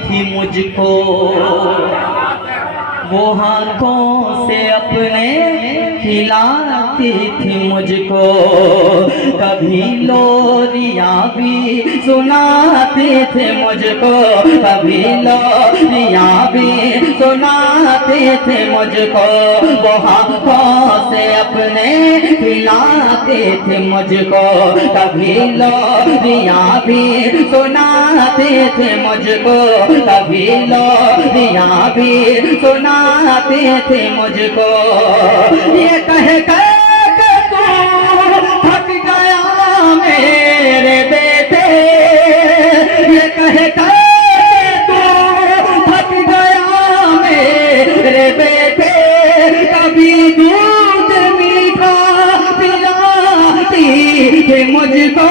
थी मुझको, वो हाथों से अपने खिलाती थी मुझको। कभी लोरियां भी सुनाते थे मुझको, कभी लोरियां भी सुनाते थे मुझको। वो हाथों से अपने खिलाते थे मुझको। कभी लोरियां भी सुनाते थे मुझको, कभी लोरियां भी सुनाते थे मुझको। ये कह कर तू थक गया मेरे बेटे, ये कह कर तू थक गया मेरे बेटे। कभी दूध मीठा पिलाती थी मुझको,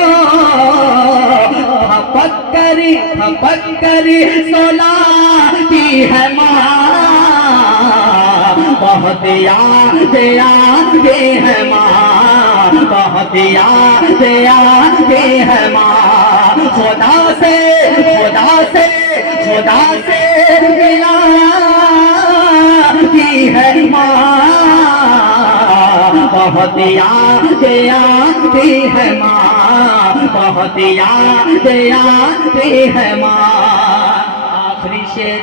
थपक कर सोलाती है माँ। बहुत याद आती है माँ, बहुत याद आती है माँ। खुदा से मिलाती है माँ। बहुत याद आती है माँ, बहुत याद आती है माँ। आखिरी शेर,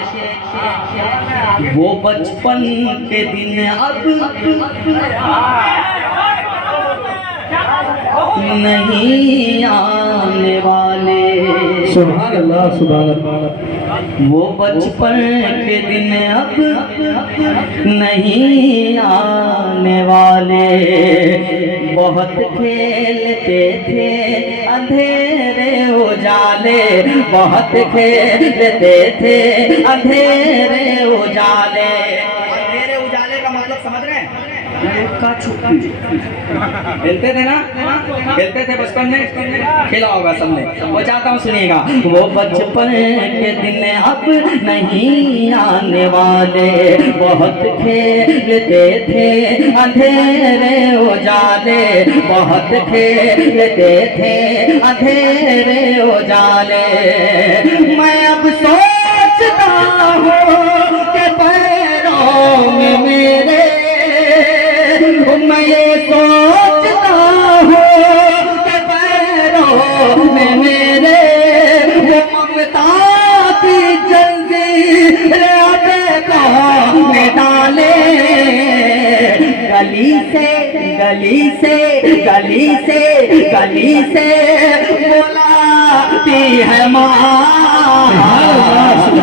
वो बचपन के दिन अब नहीं आने वाले। सुभान अल्लाह, सुभान अल्लाह। वो बचपन के दिन अब नहीं आने वाले। बहुत खेलते थे अंधेरे उजाले, बहुत खेलते थे अंधेरे उजाले। अंधेरे उजाले का मतलब समझ रहे हैं? लुक्का छुपी खेलते थे ना, खेलते थे बचपन में, खेला होगा सबने। वो चाहता हूँ सुनिएगा। वो बचपन के दिन अब नहीं आने वाले, बहुत खेलते थे अंधेरे उजाले, बहुत खेलते थे अंधेरे उजाले। मैं अब सोचता हूँ कि पैरों में मेरे, मैं ये सोचता हूँ कि पैरों में मेरे वो ममता की जंजीर में डाले। गली से बुलाती है माँ।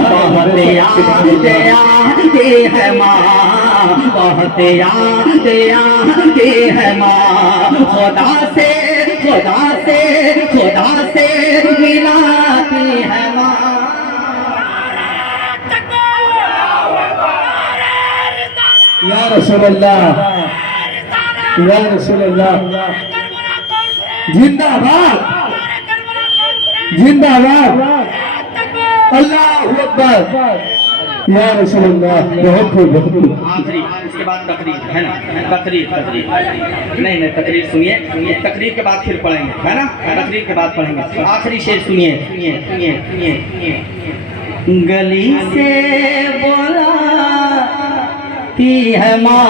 बहुत याद आती है माँ, बहुत याद आती है माँ। खुदा से मिलाती है माँ। या रसूल अल्लाह, या रसूल अल्लाह। जिंदाबाद, जिंदाबाद, अल्लाहू अकबर, या रसूल अल्लाह। बहुत खूब, बहुत खूब। आखिरी, उसके बाद तकरीर है ना, तकरीर नहीं तकरीर सुनिए, तकरीर के बाद फिर पढ़ेंगे, है ना, तकरीर के बाद पढ़ेंगे। आखिरी शेर सुनिए। गली से बोलाती है माँ,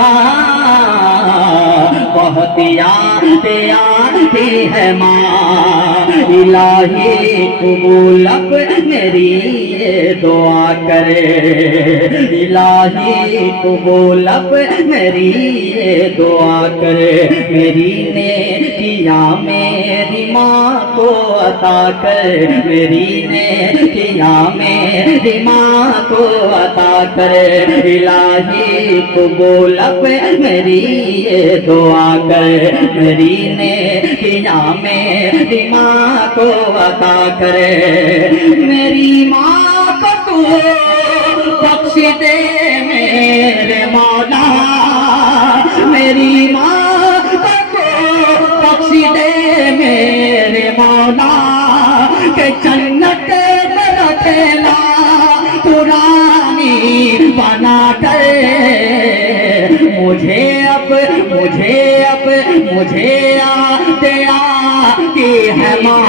बहुत याद आती है माँ। इलाही कबूल अब मेरी ये दुआ करे, इलाही कबूल अब मेरी ये दुआ करे। मेरी नेकियां मेरी माँ को अता कर, मेरी नेकियां मेरी माँ को अता कर। इलाही कबूल अब मेरी ये दुआ कर, मेरी नेकियां मेरी माँ को अता करे। मेरी माँ को तू बख्श दे मेरे मौला, मेरी माँ को तू बख्श दे मेरे मौला। के जन्नत में रखेला तू रानी बना कर। मुझे याद आती है माँ,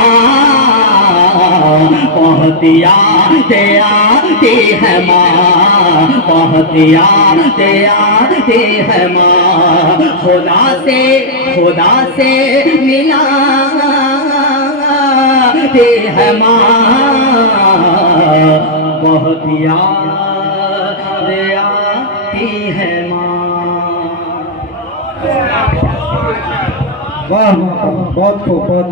बहुत याद आती है माँ, बहुत याद आती है माँ, खुदा से मिलाती है माँ, बहुत याद आती है माँ। वाह बहुत खूब बहुत